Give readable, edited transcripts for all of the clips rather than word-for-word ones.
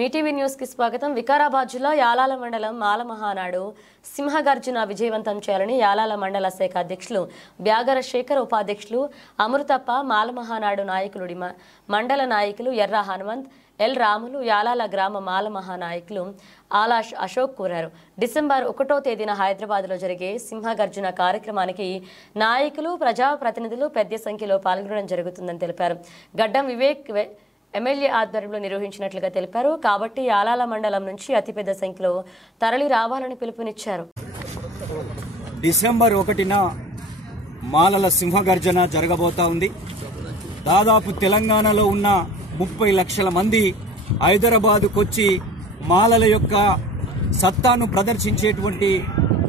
Mee TV news కి స్వాగతం. వికారాబాద్ జిల్లా యాలాల మండలం మాల మహానాడు సింహగర్జున విజయవంతం చేయాలని యాలాల మండల శాఖ అధ్యక్షులు బ్యాగర శేఖర్, ఉపాధ్యక్షులు అమృతప్ప, మాల మహానాడు నాయకులు మండల నాయకులు ఎర్ర హనుమంత్, ఎల్ రాములు, యాలాల గ్రామ మాల మహానాయకులు ఆలాష్ అశోక్ కోరారు. డిసెంబర్ 1వ తేదీన హైదరాబాద్లో జరిగే సింహగర్జున కార్యక్రమానికి నాయకులు, ప్రజాప్రతినిధులు పెద్ద సంఖ్యలో పాల్గొనడం జరుగుతుందని తెలిపారు. గడ్డం వివేక్ ఎమ్మెల్యే ఆధ్వర్యంలో నిర్వహించినట్లుగా తెలిపారు. కాబట్టి యాలాల మండలం నుంచి అతిపెద్ద సంఖ్యలో తరలి రావాలని పిలుపునిచ్చారు. డిసెంబర్ 1న మాలల సింహగర్జన జరగబోతా ఉంది. దాదాపు తెలంగాణలో ఉన్న 30 లక్షల మంది హైదరాబాద్కు వచ్చి మాలల యొక్క సత్తాను ప్రదర్శించేటువంటి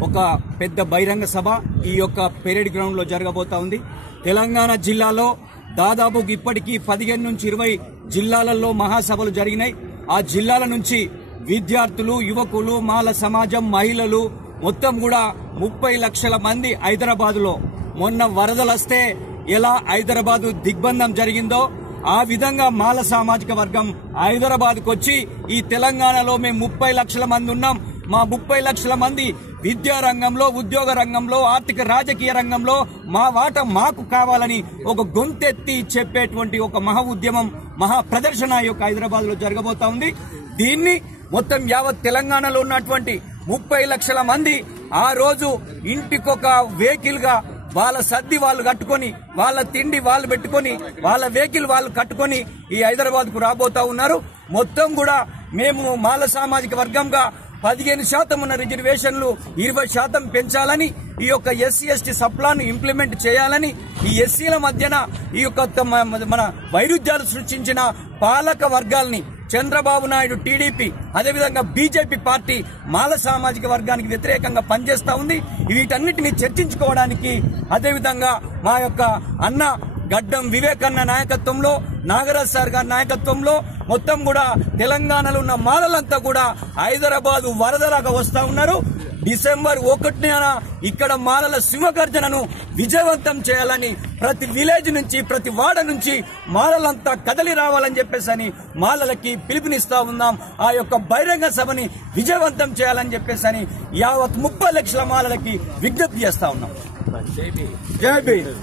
ఒక పెద్ద బహిరంగ సభ ఈ యొక్క పెరేడ్ గ్రౌండ్ లో జరగబోతా ఉంది. తెలంగాణ జిల్లాలో దాదాపు ఇప్పటికీ 15 నుంచి 20 జిల్లాలలో మహాసభలు జరిగినాయి. ఆ జిల్లాల నుంచి విద్యార్థులు, యువకులు, మాల సమాజం, మహిళలు మొత్తం కూడా 30 లక్షల మంది హైదరాబాద్ లో మొన్న వరదలొస్తే ఎలా హైదరాబాద్ దిగ్బంధం జరిగిందో ఆ విధంగా మాల సామాజిక వర్గం హైదరాబాద్కు వచ్చి ఈ తెలంగాణలో మేము 30 లక్షల మంది ఉన్నాం, మా 30 లక్షల మంది విద్యా రంగంలో, ఉద్యోగ రంగంలో, ఆర్థిక రాజకీయ రంగంలో మా వాట మాకు కావాలని ఒక గొంతెత్తి చెప్పేటువంటి ఒక మహా ఉద్యమం, మహా ప్రదర్శన యొక్క హైదరాబాద్ లో జరగబోతా ఉంది. దీన్ని మొత్తం యావత్ తెలంగాణలో ఉన్నటువంటి 30 లక్షల మంది ఆ రోజు ఇంటికొక వెహికల్ గా వాళ్ళ సర్ది వాళ్ళు కట్టుకొని, వాళ్ళ తిండి వాళ్ళు పెట్టుకొని, వాళ్ళ వెహికల్ వాళ్ళు కట్టుకొని ఈ హైదరాబాద్ కు రాబోతా ఉన్నారు. మొత్తం కూడా మేము మాల సామాజిక వర్గంగా 15% ఉన్న రిజర్వేషన్లు 20% పెంచాలని, ఈ యొక్క ఎస్సీ ఎస్టీ సప్లాను ఇంప్లిమెంట్ చేయాలని, ఈ ఎస్సీల మధ్యన ఈ యొక్క మన వైరుధ్యాలు సృష్టించిన పాలక వర్గాల్ని చంద్రబాబు నాయుడు, టీడీపీ, అదేవిధంగా బీజేపీ పార్టీ మాల సామాజిక వర్గానికి వ్యతిరేకంగా పనిచేస్తా ఉంది. వీటన్నిటిని చర్చించుకోవడానికి అదేవిధంగా మా యొక్క అన్న గడ్డం వివేకన్న నాయకత్వంలో, నాగరాజ్ సార్ గారి నాయకత్వంలో మొత్తం కూడా తెలంగాణలో ఉన్న మాలలంతా కూడా హైదరాబాద్ వరదలాగా వస్తా ఉన్నారు. డిసెంబర్ 1న ఇక్కడ మాలల సింహగర్జనను విజయవంతం చేయాలని ప్రతి విలేజ్ నుంచి, ప్రతి వాడ నుంచి మాలలంతా కదలి రావాలని చెప్పేసి మాలలకి పిలుపునిస్తా ఉన్నాం. ఆ యొక్క బహిరంగ సభని విజయవంతం చేయాలని చెప్పేసి యావత్ 30 లక్షల మాలలకి విజ్ఞప్తి చేస్తా ఉన్నాం. జై భీమ్.